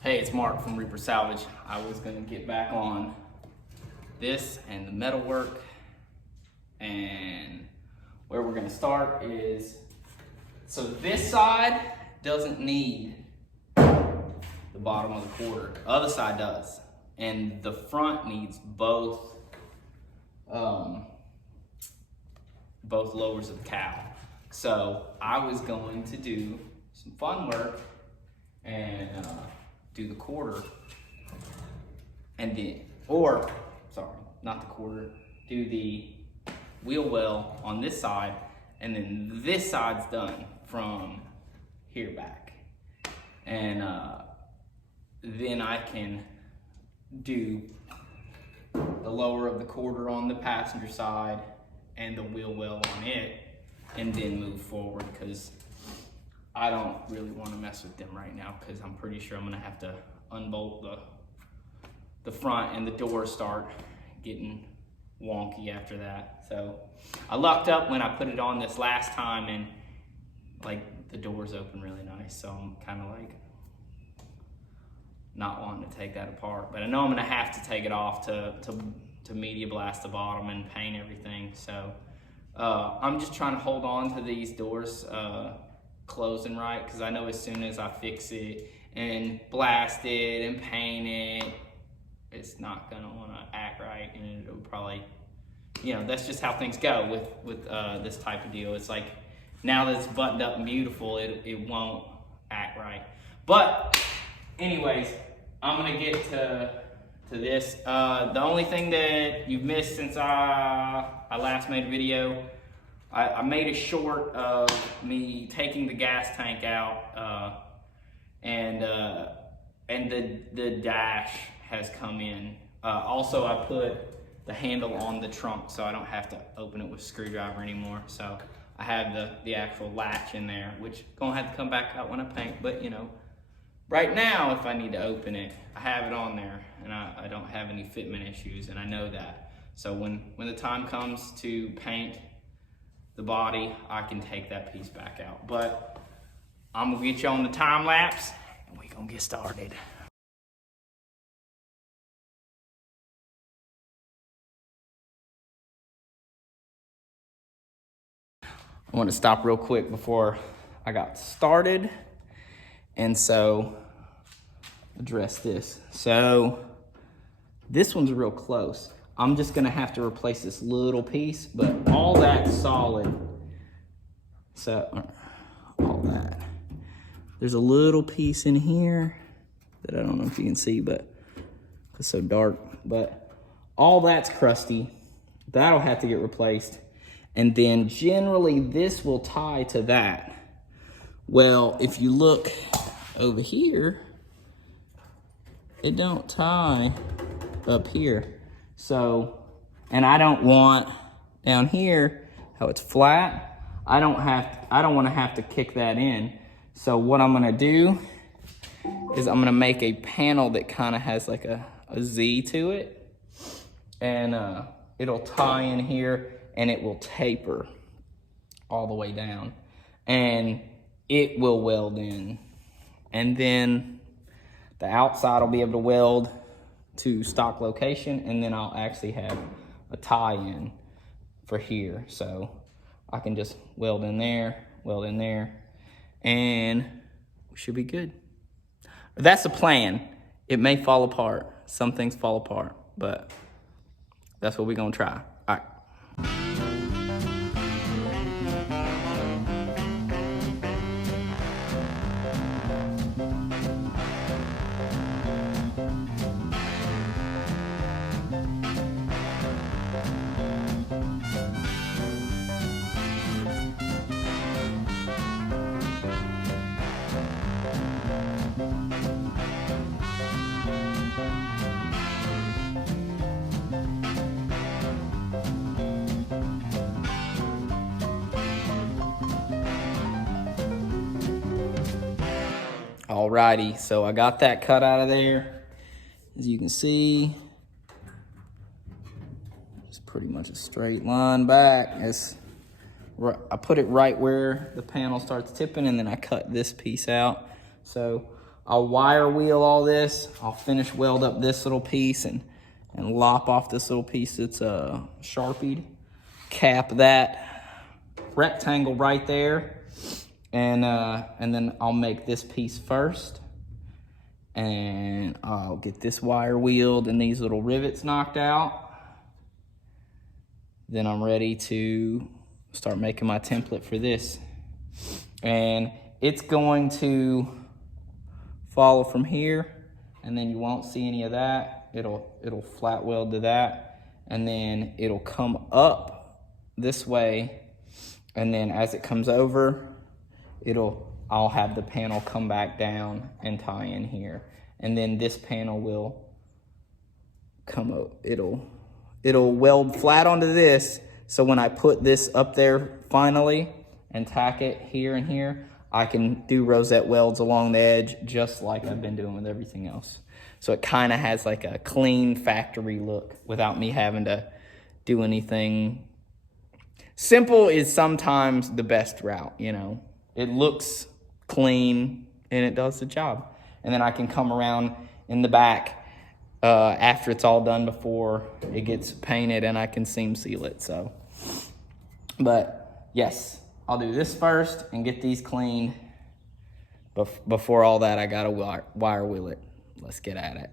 Hey, it's Mark from Reaper Salvage. I was gonna get back on this and the metal work, and where we're gonna start is, so this side doesn't need the bottom of the quarter. The other side does, and the front needs both lowers of the cowl. So I was going to do some fun work and do the quarter, and then, or sorry, not the quarter, do the wheel well on this side, and then this side's done from here back. And then I can do the lower of the quarter on the passenger side and the wheel well on it, and then move forward, because I don't really want to mess with them right now, because I'm pretty sure I'm gonna have to unbolt the front, and the doors start getting wonky after that. So I lucked up when I put it on this last time, and like the doors open really nice, so I'm kind of like not wanting to take that apart. But I know I'm gonna have to take it off to media blast the bottom and paint everything. So I'm just trying to hold on to these doors closing right, because I know as soon as I fix it and blast it and paint it, it's not gonna want to act right, and it'll probably, you know, that's just how things go with this type of deal. It's like, now that it's buttoned up and beautiful, it won't act right. But anyways, I'm gonna get to this. The only thing that you've missed since I last made a video, I made a short of me taking the gas tank out, and the dash has come in. Also, I put the handle on the trunk so I don't have to open it with a screwdriver anymore. So I have the actual latch in there, which gonna have to come back out when I paint. But you know, right now, if I need to open it, I have it on there, and I don't have any fitment issues, and I know that. So when the time comes to paint the body, I can take that piece back out. But I'm gonna get you on the time lapse, and we're gonna get started. I want to stop real quick before I got started, and so address this. So this one's real close. I'm just gonna have to replace this little piece, but all that's solid. So all that. There's a little piece in here that I don't know if you can see, but it's so dark, but all that's crusty. That'll have to get replaced. And then generally this will tie to that. Well, if you look over here, it don't tie up here. So, and I don't want down here how it's flat. I don't want to have to kick that in. So what I'm gonna do is I'm gonna make a panel that kind of has like a Z to it, and it'll tie in here, and it will taper all the way down, and it will weld in. And then the outside will be able to weld to stock location, and then I'll actually have a tie-in for here. So I can just weld in there, and we should be good. That's the plan. It may fall apart. Some things fall apart, but that's what we're gonna try. All right. Alrighty, so I got that cut out of there. As you can see, it's pretty much a straight line back. I put it right where the panel starts tipping, and then I cut this piece out. So I'll wire wheel all this. I'll finish weld up this little piece and lop off this little piece that's Sharpied. Cap that rectangle right there. And then I'll make this piece first. And I'll get this wire wheeled and these little rivets knocked out. Then I'm ready to start making my template for this. And it's going to follow from here, and then you won't see any of that. It'll flat weld to that, and then it'll come up this way, and then as it comes over, I'll have the panel come back down and tie in here. And then this panel will come up, it'll weld flat onto this, so when I put this up there finally and tack it here and here, I can do rosette welds along the edge just like I've been doing with everything else. So it kind of has like a clean factory look without me having to do anything. Simple is sometimes the best route, you know. It looks clean and it does the job. And then I can come around in the back after it's all done before it gets painted, and I can seam seal it. So, but yes, I'll do this first and get these cleaned. Before all that, I gotta wire wheel it. Let's get at it.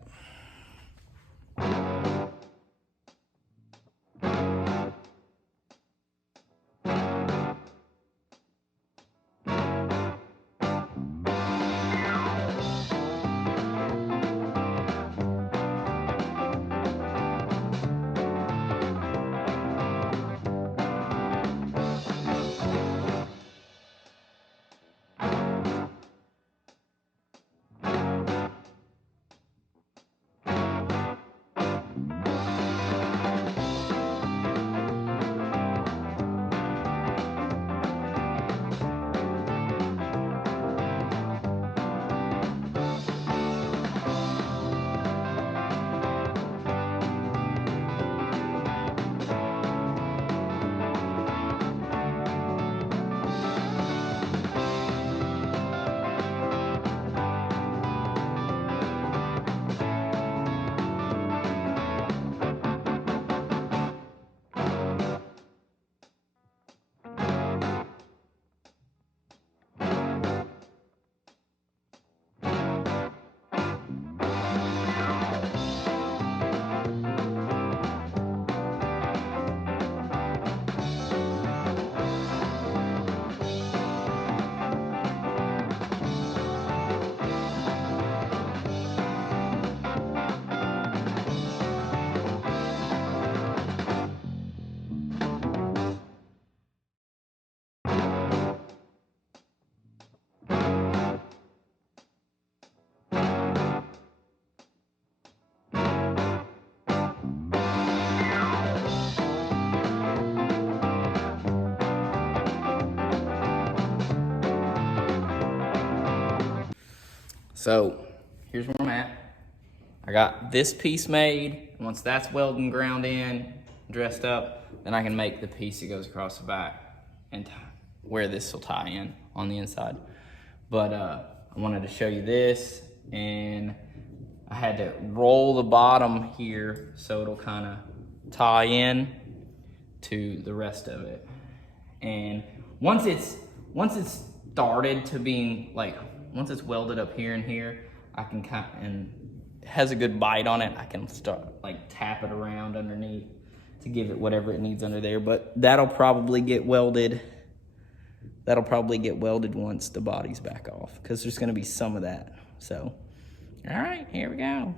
So here's where I'm at. I got this piece made. Once that's welded and ground in, dressed up, then I can make the piece that goes across the back and where this will tie in on the inside. But I wanted to show you this, and I had to roll the bottom here so it'll kind of tie in to the rest of it. And once it's started to being like, once it's welded up here and here, I can kind of, and it has a good bite on it, I can start like tap it around underneath to give it whatever it needs under there. But that'll probably get welded. That'll probably get welded once the body's back off, because there's gonna be some of that. So, all right, here we go.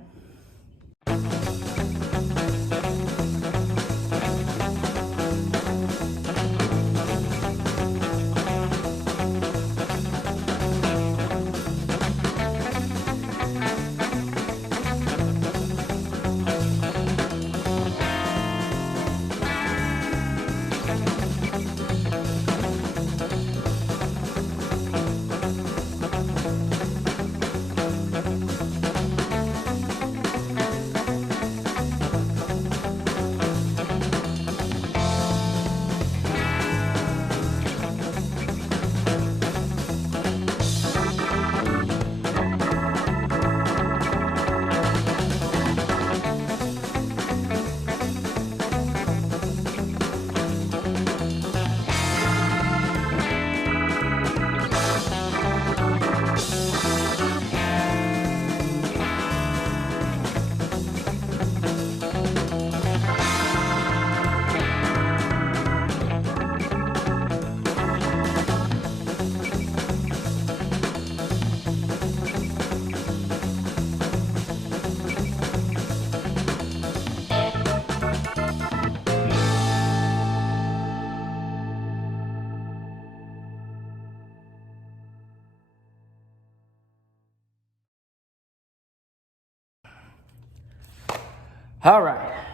All right,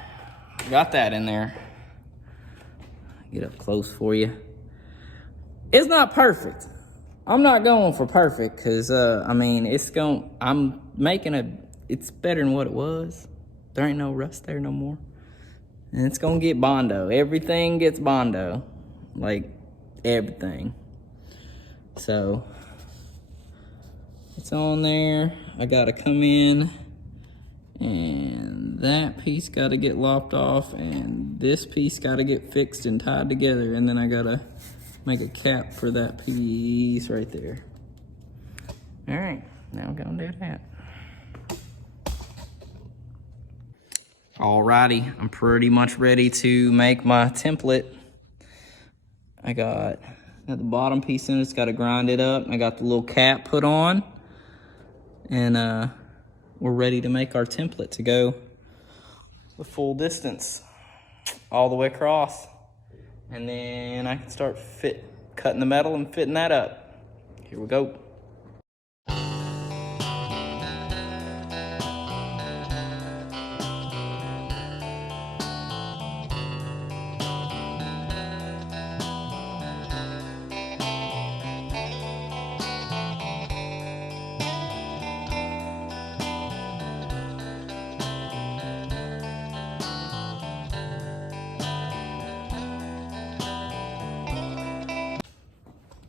got that in there. Get up close for you. It's not perfect. I'm not going for perfect because, I mean, I'm making it's better than what it was. There ain't no rust there no more. And it's gonna get Bondo. Everything gets Bondo. Like, everything. So, it's on there. I gotta come in, and that piece gotta get lopped off, and this piece gotta get fixed and tied together, and then I gotta make a cap for that piece right there. All right, now I'm gonna do that. Alrighty, I'm pretty much ready to make my template. I got the bottom piece in, it's got to grind it up. I got the little cap put on, and we're ready to make our template to go the full distance all the way across. And then I can start cutting the metal and fitting that up. Here we go.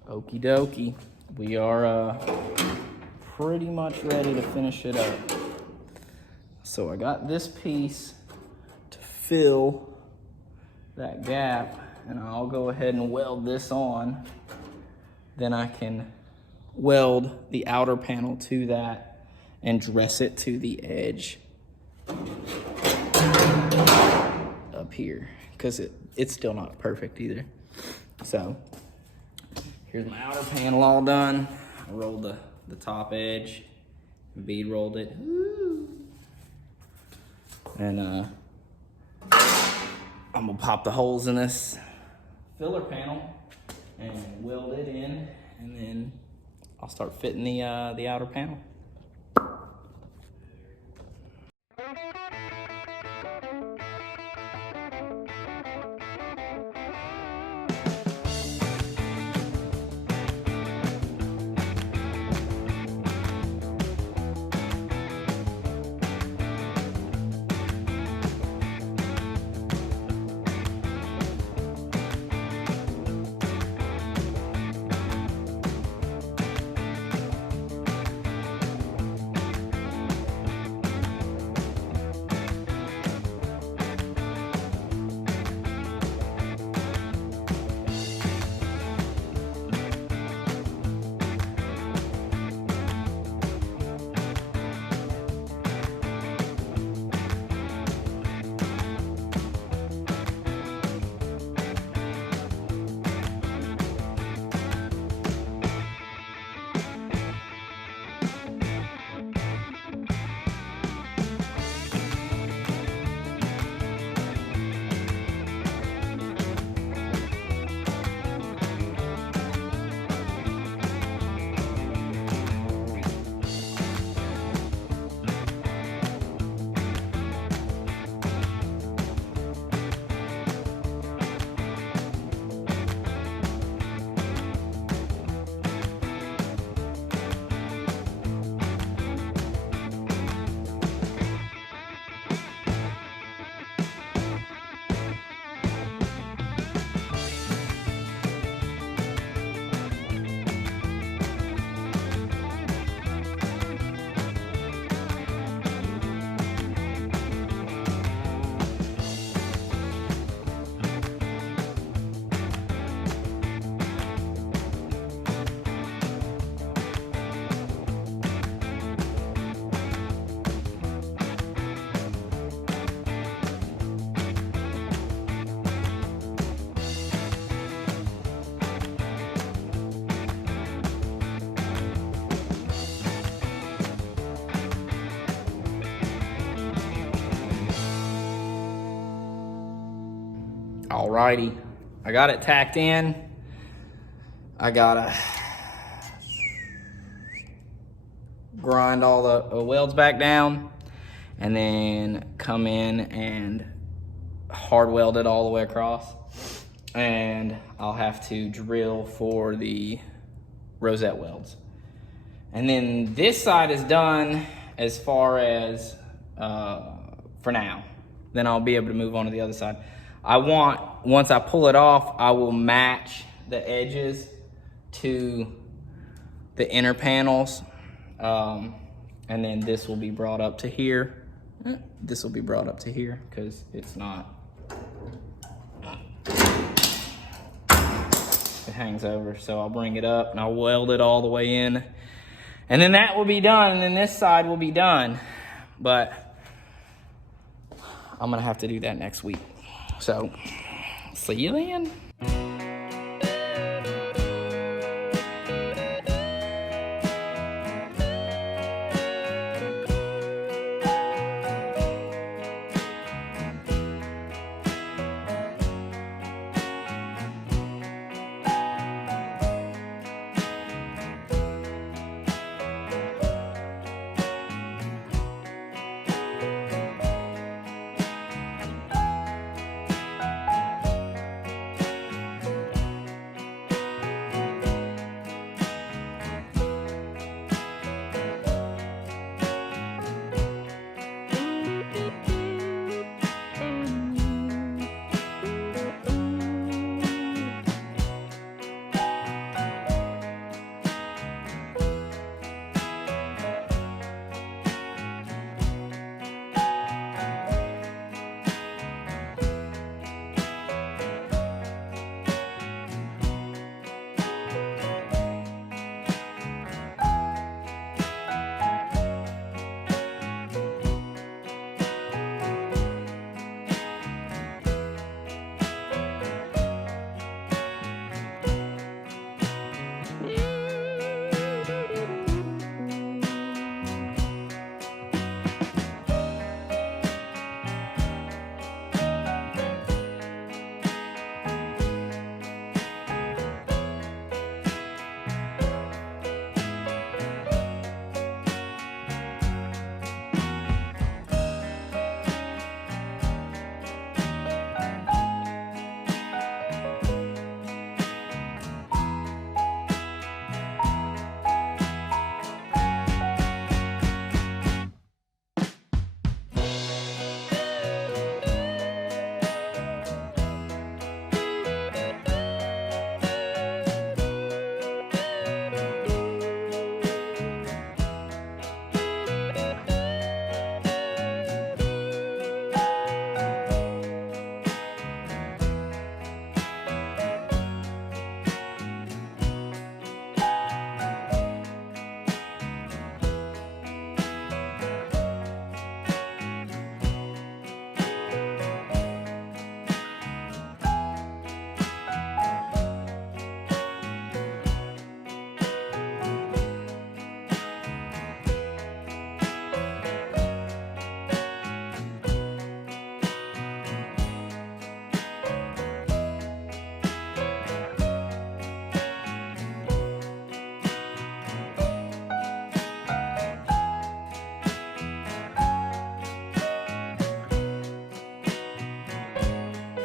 Okie dokie, we are pretty much ready to finish it up. So I got this piece to fill that gap, and I'll go ahead and weld this on. Then I can weld the outer panel to that and dress it to the edge up here, because it's still not perfect either. So here's my outer panel all done. I rolled the top edge, bead rolled it. And I'm gonna pop the holes in this filler panel and weld it in, and then I'll start fitting the outer panel. Alrighty, I got it tacked in. I gotta grind all the welds back down, and then come in and hard weld it all the way across. And I'll have to drill for the rosette welds. And then this side is done as far as for now. Then I'll be able to move on to the other side. Once I pull it off, I will match the edges to the inner panels. And then this will be brought up to here. This will be brought up to here because it's not, it hangs over. So I'll bring it up and I'll weld it all the way in. And then that will be done, and then this side will be done. But I'm gonna have to do that next week. So, see you then.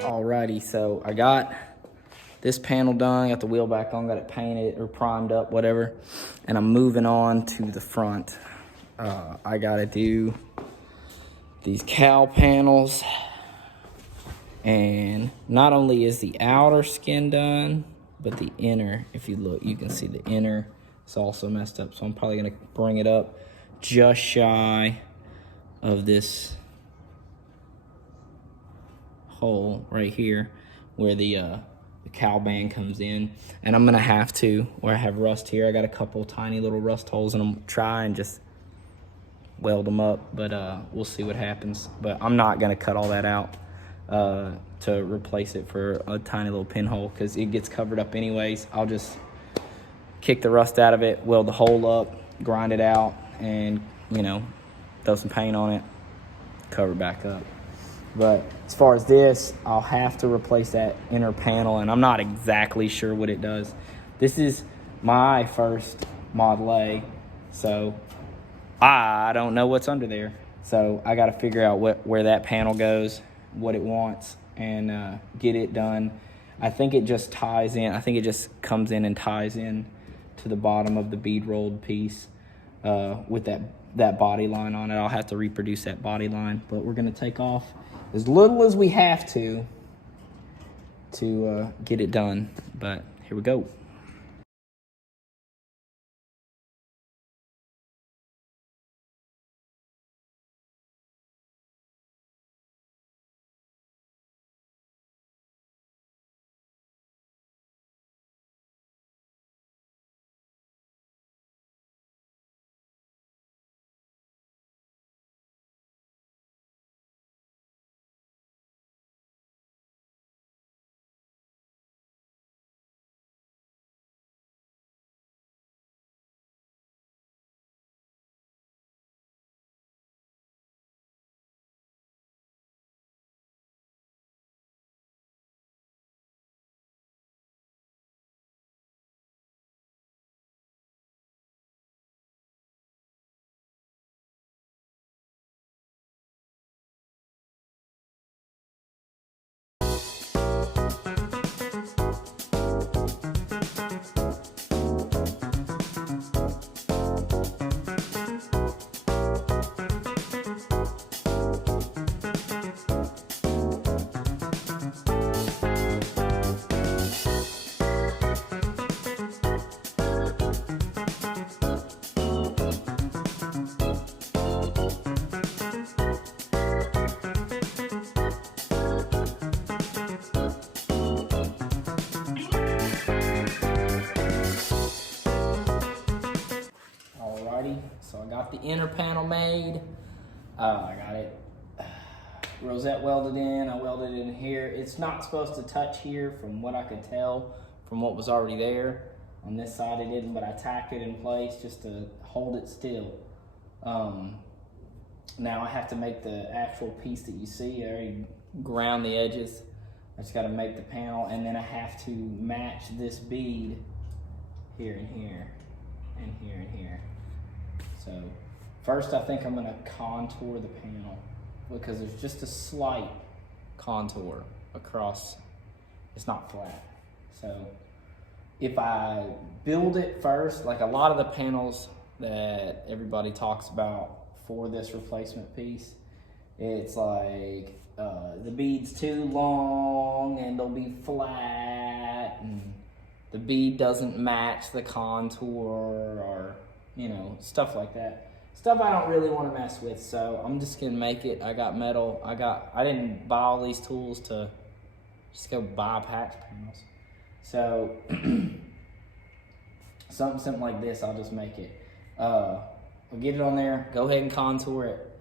Alrighty, so I got this panel done, got the wheel back on, got it painted or primed up, whatever, and I'm moving on to the front. I gotta do these cowl panels, and not only is the outer skin done, but the inner, if you look, you can see the inner is also messed up, so I'm probably gonna bring it up just shy of this hole right here where the cowl band comes in, and I'm gonna have to, where I have rust here, I got a couple tiny little rust holes, and I'm gonna try and just weld them up, but we'll see what happens. But I'm not gonna cut all that out to replace it for a tiny little pinhole because it gets covered up anyways. I'll just kick the rust out of it, weld the hole up, grind it out, and you know, throw some paint on it, cover it back up. But as far as this, I'll have to replace that inner panel, and I'm not exactly sure what it does. This is my first Model A, so I don't know what's under there. So I got to figure out where that panel goes, what it wants, and get it done. I think it just ties in. I think it just comes in and ties in to the bottom of the bead rolled piece with that body line on it. I'll have to reproduce that body line, but we're going to take off as little as we have to get it done. But here we go. So I got the inner panel made. I got it rosette welded in. I welded it in here. It's not supposed to touch here from what I could tell from what was already there. On this side it didn't, but I tacked it in place just to hold it still. Now I have to make the actual piece that you see. I already ground the edges. I just got to make the panel, and then I have to match this bead here and here and here and here. So first I think I'm going to contour the panel because there's just a slight contour across. It's not flat. So if I build it first, like a lot of the panels that everybody talks about for this replacement piece, it's like the bead's too long and they'll be flat, and the bead doesn't match the contour, or stuff like that. Stuff I don't really want to mess with, so I'm just gonna make it. I got metal. I didn't buy all these tools to just go buy patch panels. So something like this, I'll just make it. I'll get it on there, go ahead and contour it,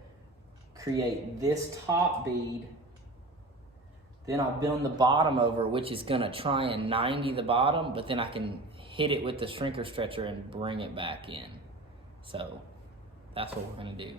create this top bead, then I'll build the bottom over, which is gonna try and 90 the bottom, but then I can hit it with the shrinker stretcher and bring it back in. So that's what we're gonna do.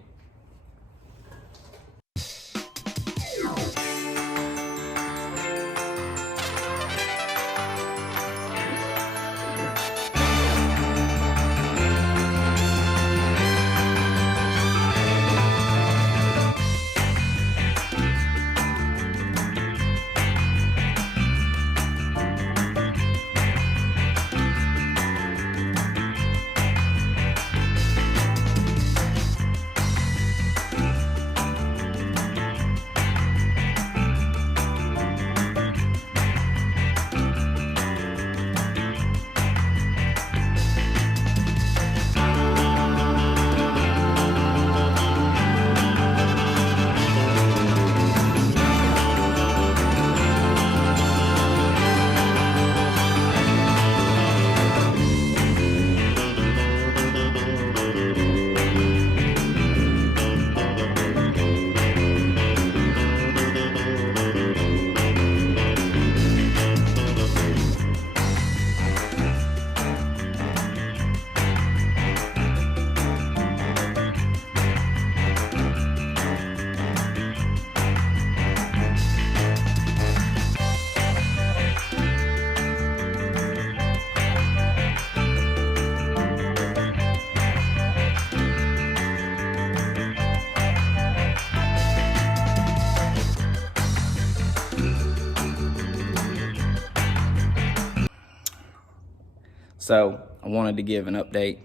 So I wanted to give an update.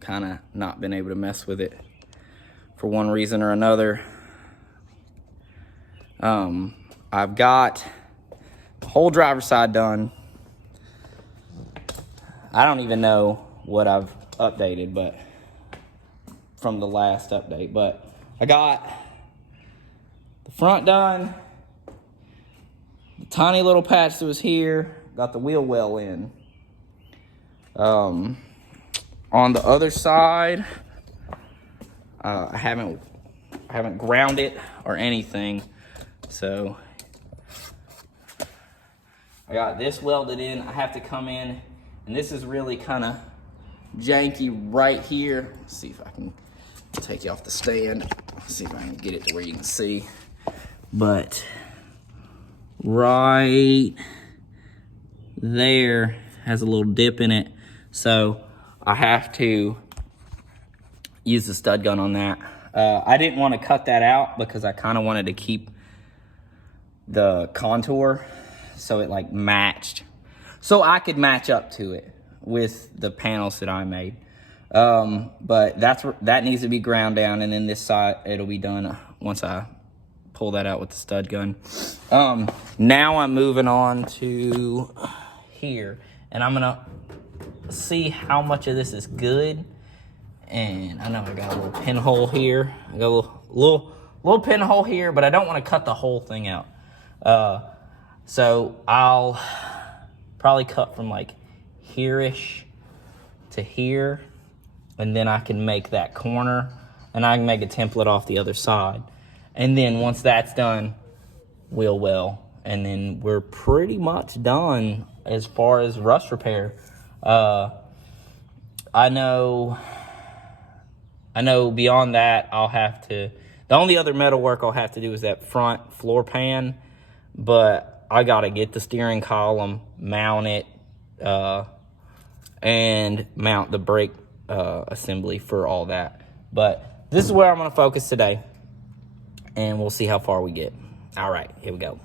Kind of not been able to mess with it for one reason or another. I've got the whole driver's side done. I don't even know what I've updated, but from the last update, but I got the front done, the tiny little patch that was here, got the wheel well in. On the other side, I haven't ground it or anything, so I got this welded in. I have to come in, and this is really kind of janky right here. Let's see if I can take you off the stand. Let's see if I can get it to where you can see. But right there has a little dip in it, so I have to use the stud gun on that. I didn't want to cut that out because I kind of wanted to keep the contour so it like matched, so I could match up to it with the panels that I made. But that needs to be ground down, and then this side it'll be done once I pull that out with the stud gun. Now I'm moving on to here, and I'm gonna see how much of this is good. And I know I got a little pinhole here. I got a little pinhole here, but I don't want to cut the whole thing out. So I'll probably cut from like here-ish to here, and then I can make that corner, and I can make a template off the other side. And then once that's done, wheel well, and then we're pretty much done as far as rust repair. I know beyond that, the only other metal work I'll have to do is that front floor pan, but I gotta get the steering column, mount it, and mount the brake assembly for all that. But this is where I'm gonna focus today, and we'll see how far we get. All right, here we go.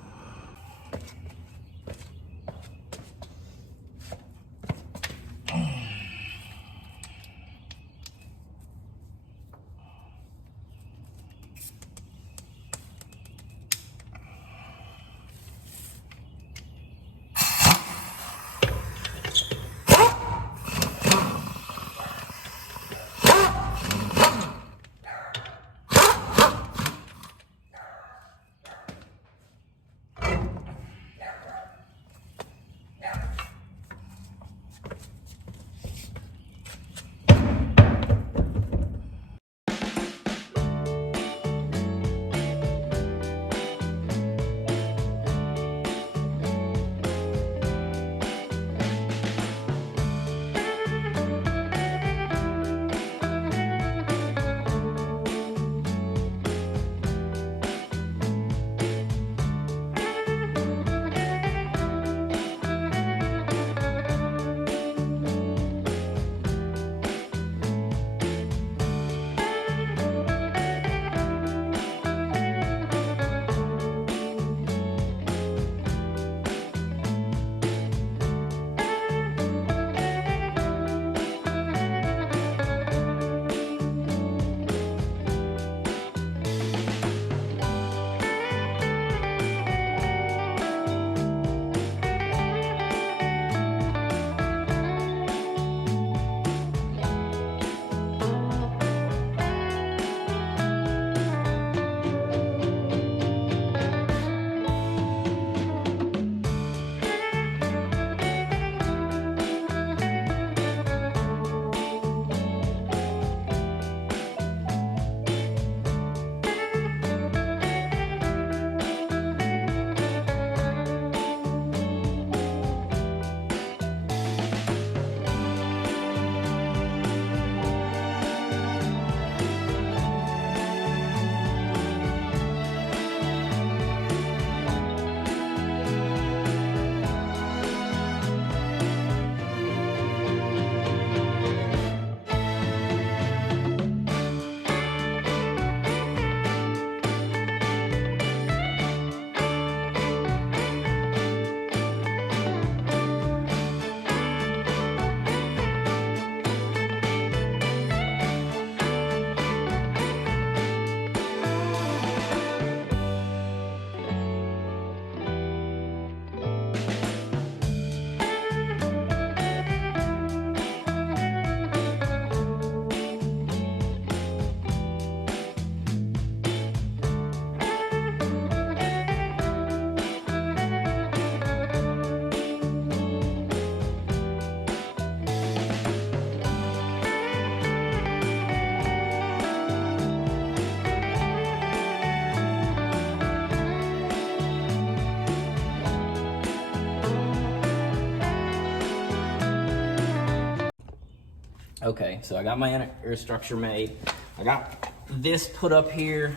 Okay, so I got my inner structure made. I got this put up here,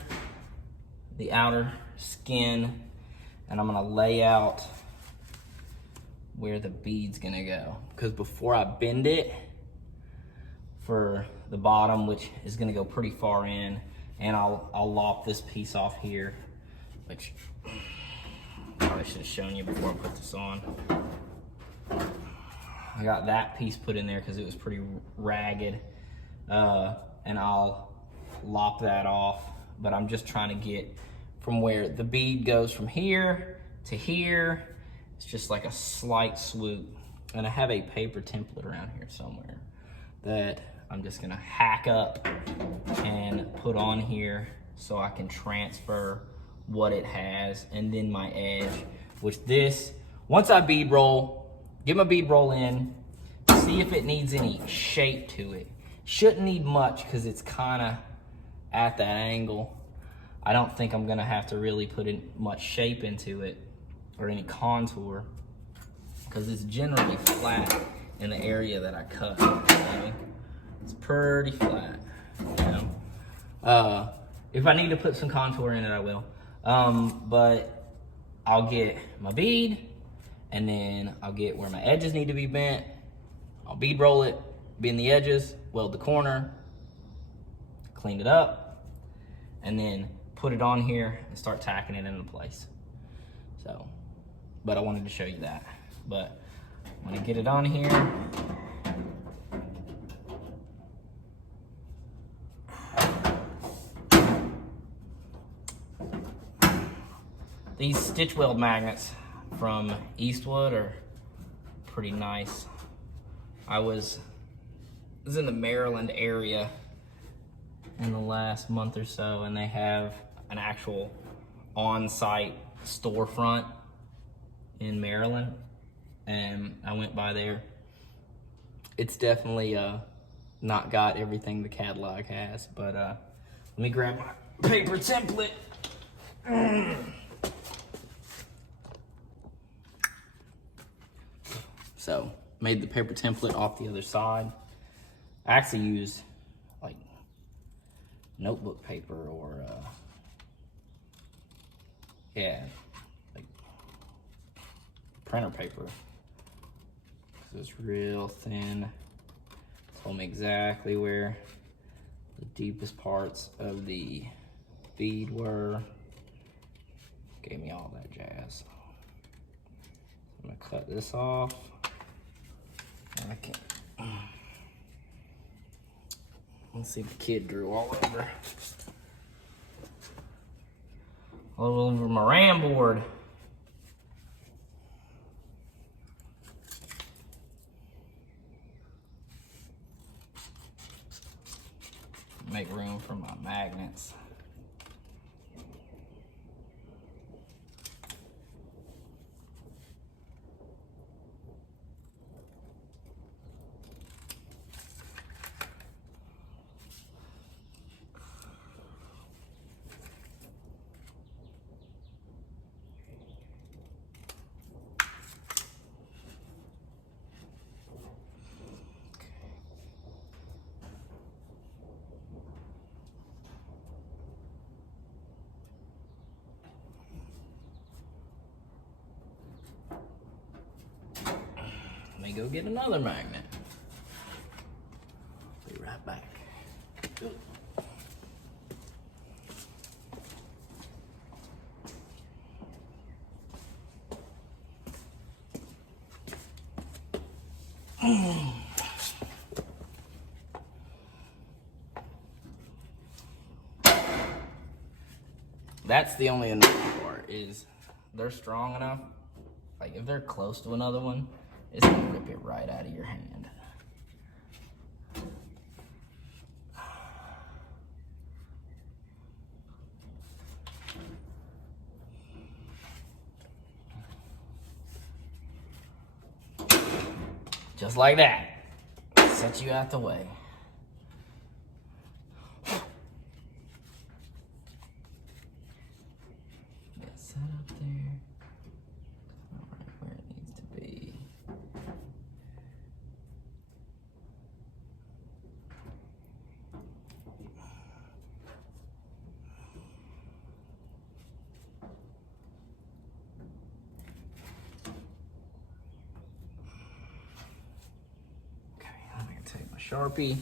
the outer skin, and I'm gonna lay out where the bead's gonna go. Because before I bend it for the bottom, which is gonna go pretty far in, and I'll lop this piece off here, which probably should have shown you before I put this on. I got that piece put in there because it was pretty ragged, and I'll lop that off, but I'm just trying to get from where the bead goes from here to here. It's just like a slight swoop, and I have a paper template around here somewhere that I'm just gonna hack up and put on here so I can transfer what it has, and then my edge, which this, once I bead roll, get my bead roll in, see if it needs any shape to it. Shouldn't need much because it's kind of at that angle. I don't think I'm gonna have to really put in much shape into it or any contour because it's generally flat in the area that I cut. Okay? It's pretty flat, you know? If I need to put some contour in it, I will. But I'll get my bead, and then I'll get where my edges need to be bent. I'll bead roll it, bend the edges, weld the corner, clean it up, and then put it on here and start tacking it into place. So, but I wanted to show you that. But I'm gonna get it on here. These stitch weld magnets from Eastwood are pretty nice. I was in the Maryland area in the last month or so, and they have an actual on-site storefront in Maryland, and I went by there. It's definitely not got everything the catalog has, but let me grab my paper template. So, made the paper template off the other side. I actually used like notebook paper or yeah, like printer paper. This is real thin. Told me exactly where the deepest parts of the bead were. Gave me all that jazz. I'm gonna cut this off. I can't. Let's see if the kid drew all over my RAM board. Make room for my magnets. Let me go get another magnet. Be right back. Ooh. That's the only annoying part, is they're strong enough. Like if they're close to another one, it's gonna rip it right out of your hand. Just like that. Set you out the way. Get set up there. Not right where it needs to be. Sharpie.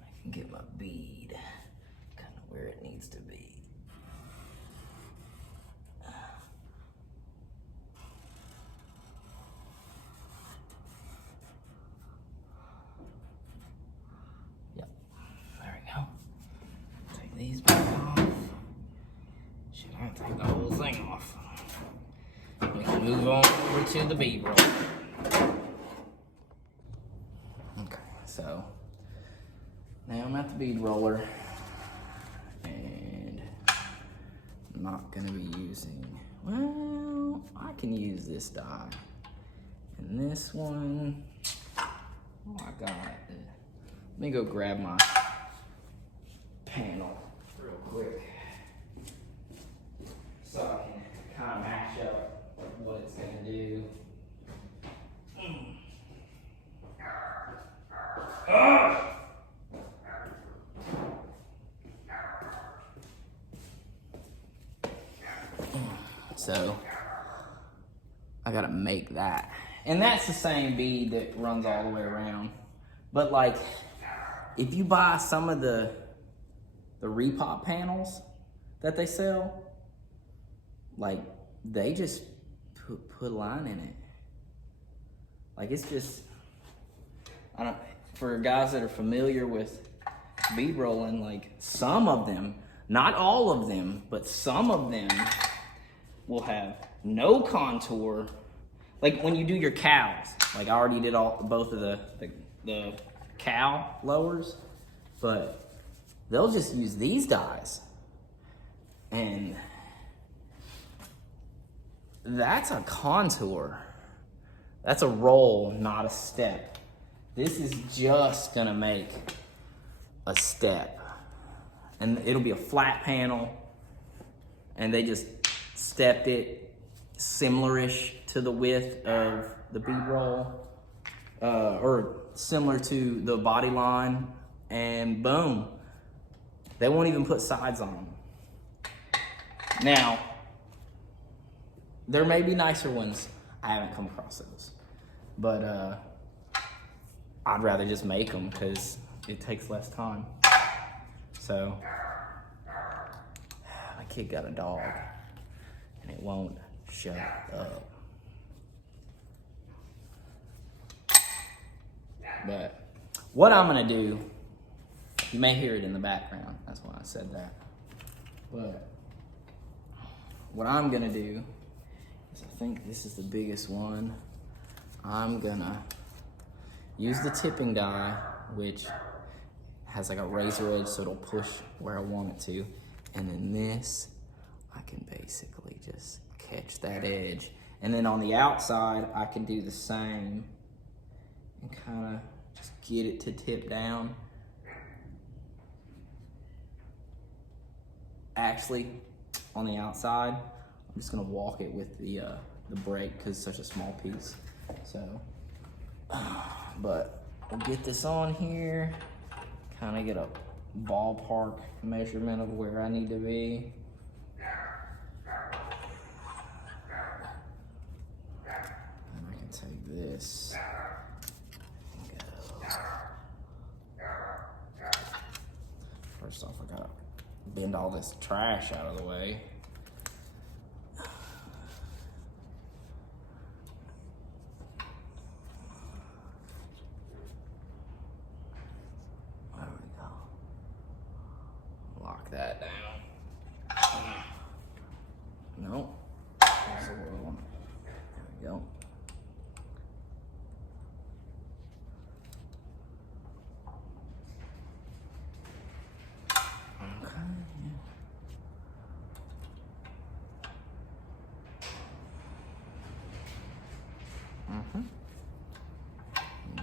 I can get my bead kind of where it needs to be. Yep, there we go. Take these back off. Should I take the whole thing off? We can move on over to the bead roll. Okay, so now I'm at the bead roller, and I'm not gonna be using, well, I can use this die. And this one, oh, I got it. Let me go grab my panel real quick so I can kind of match up what it's gonna do. So I gotta make that. And that's the same bead that runs all the way around. But like, if you buy some of the repop panels that they sell, like they just put a line in it. Like it's just, I don't, for guys that are familiar with bead rolling, like some of them, not all of them, but some of them will have no contour. Like when you do your cows, like I already did both of the cow lowers, but they'll just use these dies. And that's a contour. That's a roll, not a step. This is just gonna make a step. And it'll be a flat panel, and they just stepped it similar-ish to the width of the bead roll, or similar to the body line, and boom. They won't even put sides on them. Now, there may be nicer ones. I haven't come across those. But I'd rather just make them because it takes less time. So, my kid got a dog and it won't shut up. But what I'm gonna do, you may hear it in the background, that's why I said that. But what I'm gonna do is, I think this is the biggest one. I'm gonna use the tipping die, which has like a razor edge, so it'll push where I want it to. And then this, I can basically just catch that edge. And then on the outside, I can do the same and kind of just get it to tip down. Actually, on the outside, I'm just gonna walk it with the brake because it's such a small piece. So, but we'll get this on here, kind of get a ballpark measurement of where I need to be. And I can take this and go. First off, I gotta bend all this trash out of the way. There we go. Lock that down. Nope. That's the one. There we go.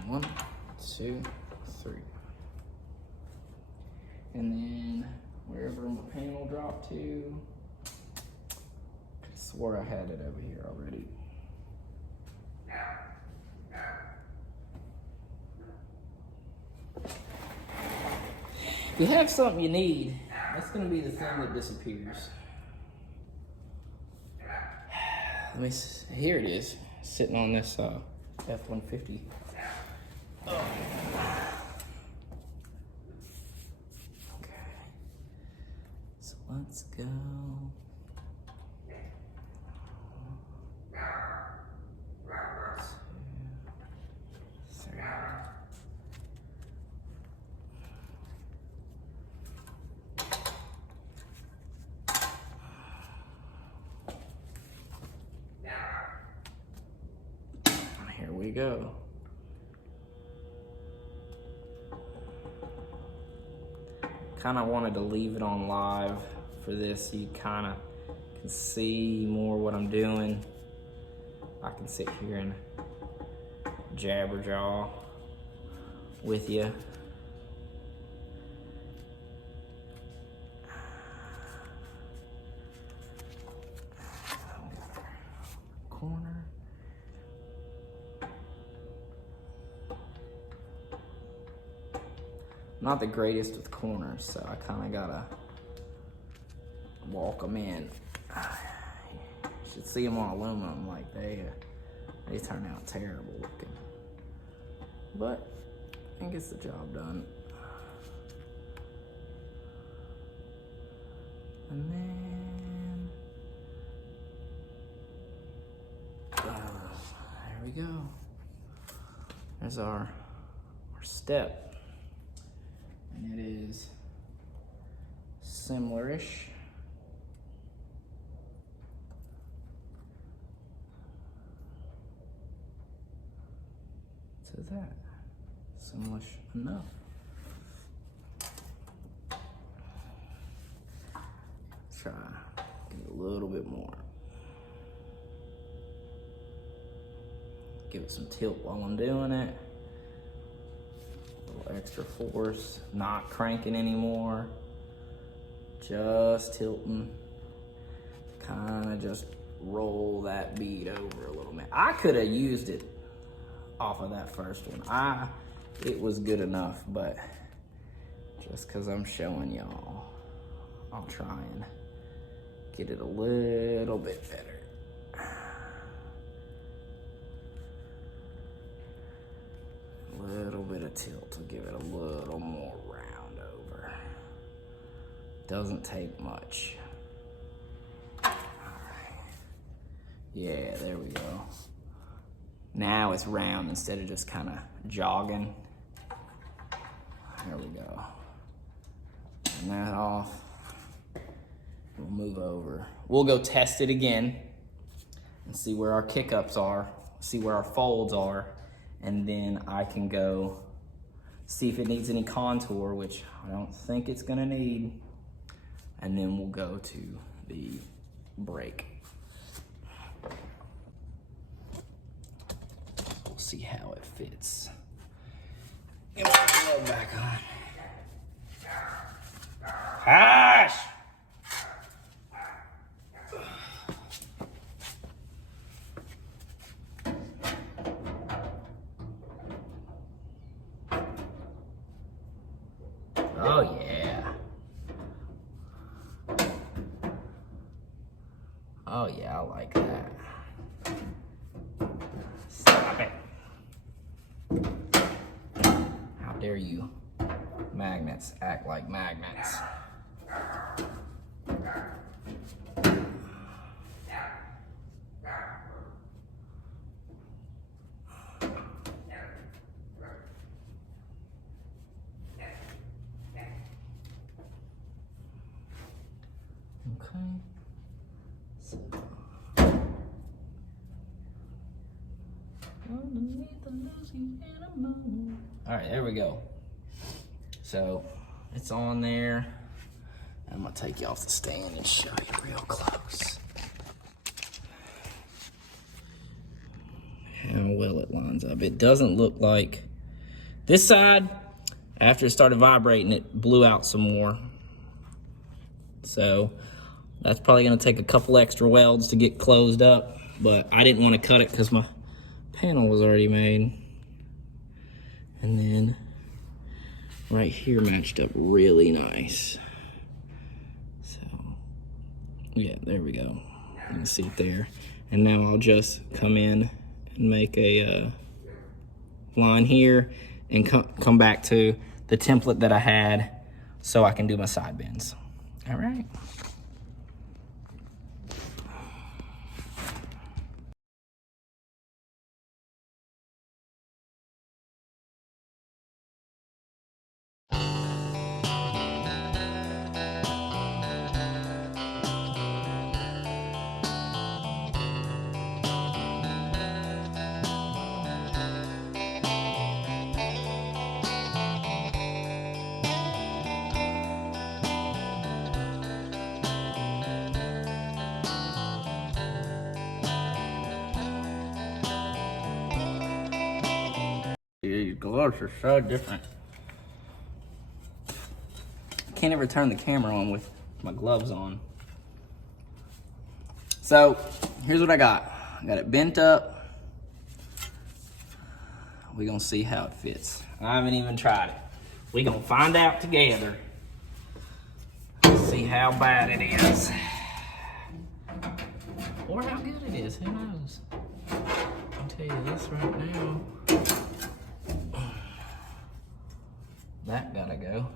One, two, three. And then wherever my panel dropped to, I swore I had it over here already. If you have something you need, that's gonna be the thing that disappears. Let me see, here it is, sitting on this F-150 Okay. So let's go. Here we go. Kind of wanted to leave it on live for this so you kind of can see more what I'm doing. I can sit here and jabberjaw with you. Corner. Not the greatest with corners, so I kind of gotta walk them in. You should see them on aluminum, like they turn out terrible looking. But I think it's the job done. And then, there we go. There's our step. And it is similar-ish. To that. Similar enough. Let's try get a little bit more. Give it some tilt while I'm doing it. Extra force, not cranking anymore, just tilting, kind of just roll that bead over a little bit. I could have used it off of that first one. It was good enough, but just because I'm showing y'all, I'll try and get it a little bit better. Little bit of tilt to give it a little more round over. Doesn't take much. All right. Yeah, there we go. Now it's round instead of just kind of jogging. There we go. Turn that off. We'll move over. We'll go test it again and see where our kick-ups are, see where our folds are, and then I can go see if it needs any contour, which I don't think it's gonna need, and then we'll go to the brake. We'll see how it fits. Get my glove back on. Gosh! Oh yeah. Oh yeah, I like that. Stop it. How dare you, magnets, act like magnets. Okay. So, underneath the Louisiana moon. All right, there we go. So it's on there. I'm gonna take you off the stand and show you real close how well it lines up. It doesn't look like this side. After it started vibrating, it blew out some more. So that's probably gonna take a couple extra welds to get closed up, but I didn't want to cut it because my panel was already made. And then right here matched up really nice. So yeah, there we go. You can see it there. And now I'll just come in and make a line here and come back to the template that I had so I can do my side bends. All right. These gloves are so different. I can't ever turn the camera on with my gloves on. So here's what I got. I got it bent up. We're gonna see how it fits. I haven't even tried it. We're gonna find out together. See how bad it is. Or how good it is, who knows? I'll tell you this right now. That gotta go.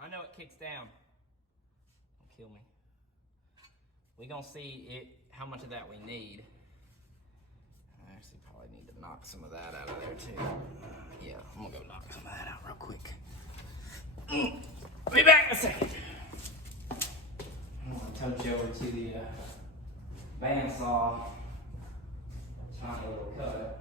I know it kicks down. Don't kill me. We're gonna see how much of that we need. I actually probably need to knock some of that out of there too. Yeah, I'm gonna go knock some of that out real quick. Be back in a second. I'm gonna touch you over to the bandsaw. Tiny little cut.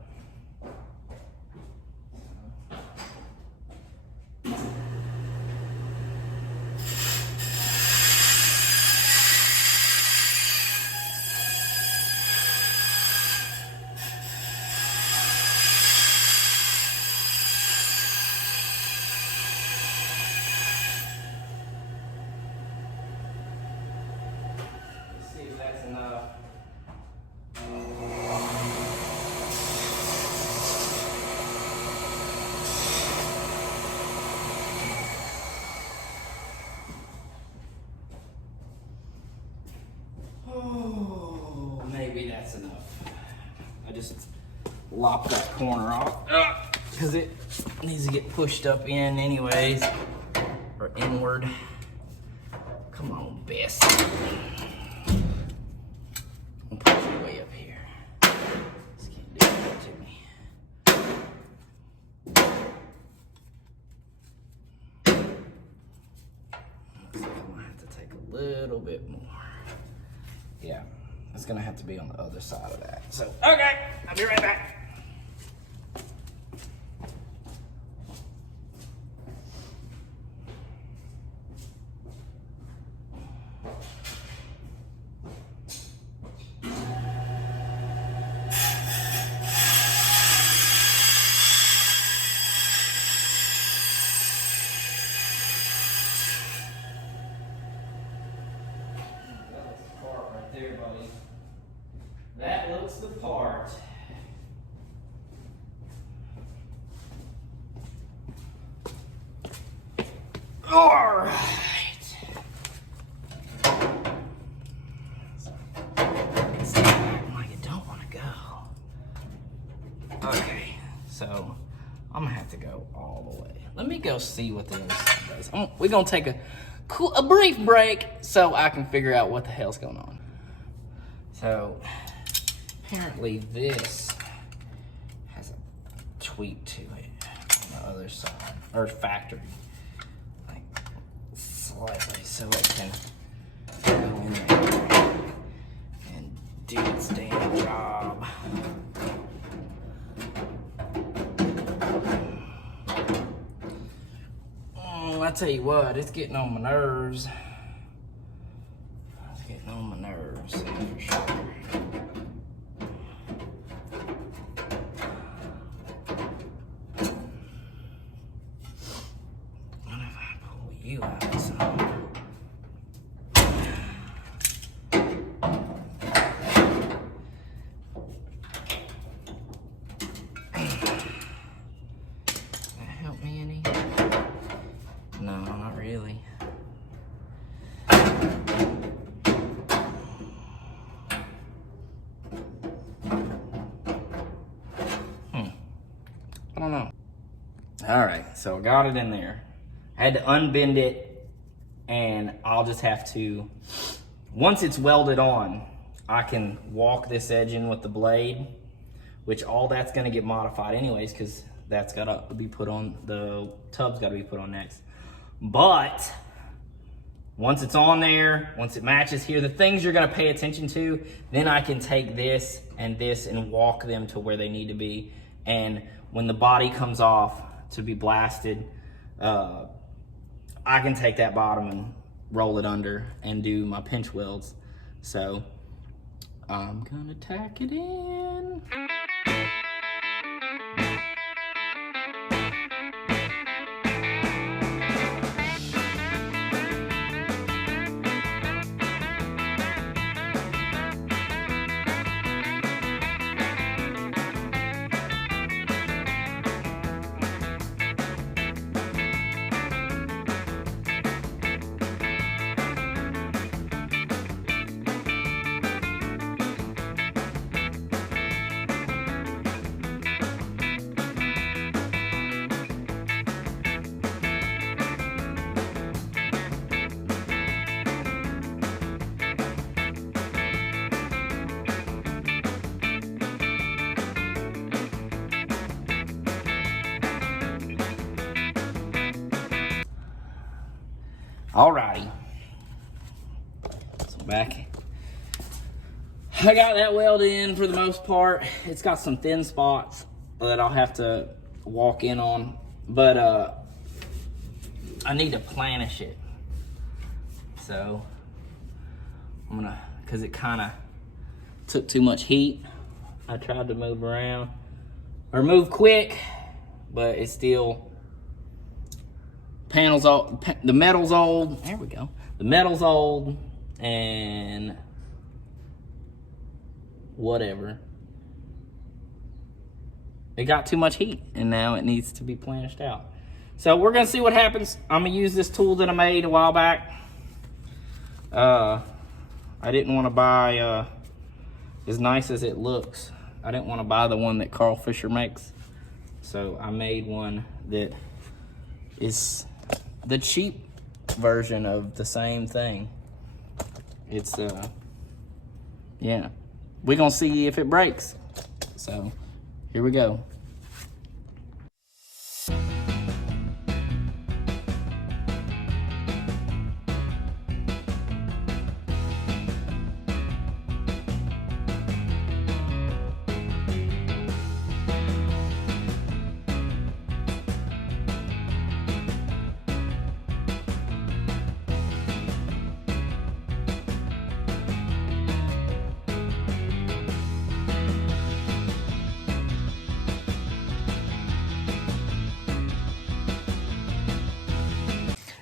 Oh, maybe that's enough. I just lopped that corner off because it needs to get pushed up in anyways, or inward. Come on, Bess. I'll push it way up here. Just can't do that to me. Looks like I'm gonna have to take a little bit more. Yeah, it's gonna have to be on the other side of that. So, okay, I'll be right back. There, buddy. That looks the part. All right. It's like you don't want to go. Okay, so I'm gonna have to go all the way. Let me go see what the other side does. We're gonna take a brief break so I can figure out what the hell's going on. So, apparently this has a tweak to it on the other side, or factory, like slightly, so it can go in there and do its damn job. I tell you what, it's getting on my nerves. you out some. Help me any? No, not really. I don't know. All right, so I got it in there. I had to unbend it, and I'll just have to, once it's welded on, I can walk this edge in with the blade, which all that's gonna get modified anyways, because that's gotta be put on, the tub's gotta be put on next. But once it's on there, once it matches here, the things you're gonna pay attention to, then I can take this and walk them to where they need to be. And when the body comes off to be blasted, I can take that bottom and roll it under and do my pinch welds. So I'm gonna tack it in. Alrighty, so back. I got that weld in for the most part. It's got some thin spots that I'll have to walk in on, but I need to planish it. So I'm gonna, cause it kinda took too much heat. I tried to move around, or move quick, but it's still, panel's old, the metal's old, there we go. The metal's old, and whatever. It got too much heat, and now it needs to be planished out. So we're gonna see what happens. I'm gonna use this tool that I made a while back. I didn't wanna buy, as nice as it looks, I didn't wanna buy the one that Carl Fisher makes. So I made one that is the cheap version of the same thing. It's, yeah. We're gonna see if it breaks. So, here we go.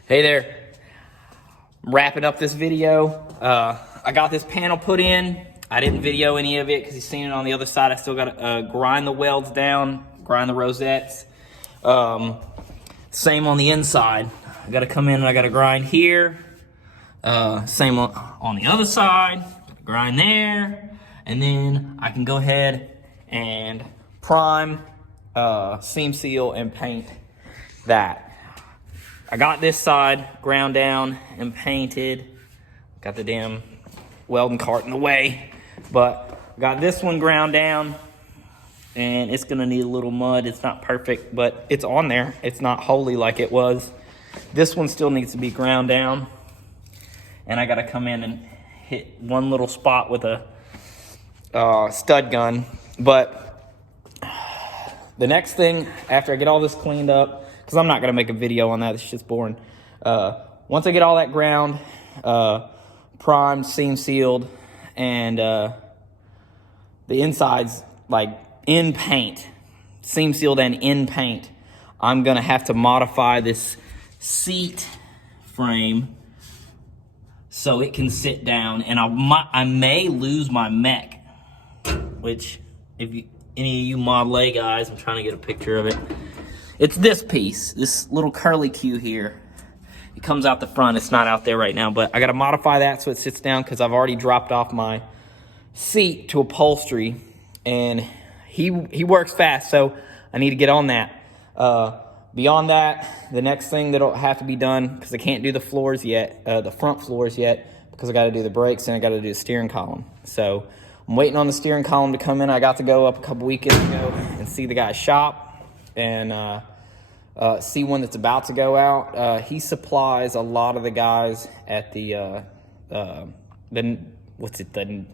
Hey there, I'm wrapping up this video. I got this panel put in. I didn't video any of it because you've seen it on the other side. I still got to grind the welds down, grind the rosettes. Same on the inside. I got to come in and I got to grind here. Same on the other side, grind there. And then I can go ahead and prime, seam seal, and paint that. I got this side ground down and painted. Got the damn welding cart in the way, but got this one ground down, and it's gonna need a little mud. It's not perfect, but it's on there. It's not wholly like it was. This one still needs to be ground down, and I gotta come in and hit one little spot with a stud gun. But the next thing, after I get all this cleaned up, because I'm not going to make a video on that. It's just boring. Once I get all that ground, primed, seam sealed, and the inside's like in paint, seam sealed and in paint, I'm going to have to modify this seat frame so it can sit down, and I may lose my mech, which any of you Model A guys, I'm trying to get a picture of it. It's this piece, this little curly Q here. It comes out the front. It's not out there right now, but I got to modify that so it sits down because I've already dropped off my seat to upholstery, and he works fast, so I need to get on that. Beyond that, the next thing that'll have to be done, because I can't do the floors yet, the front floors yet, because I got to do the brakes and I got to do the steering column. So I'm waiting on the steering column to come in. I got to go up a couple weekends ago and see the guy's shop and see one that's about to go out. He supplies a lot of the guys at the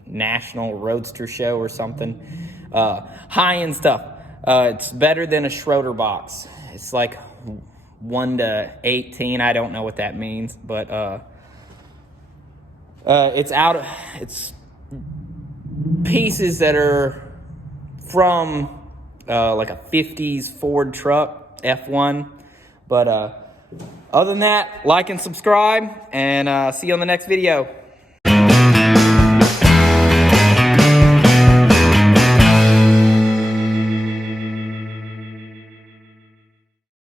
National Roadster Show or something. High-end stuff. It's better than a Schroeder box. It's like 1 to 18. I don't know what that means, but it's pieces that are from like a 50s Ford truck, F1. But other than that, like and subscribe, and see you on the next video.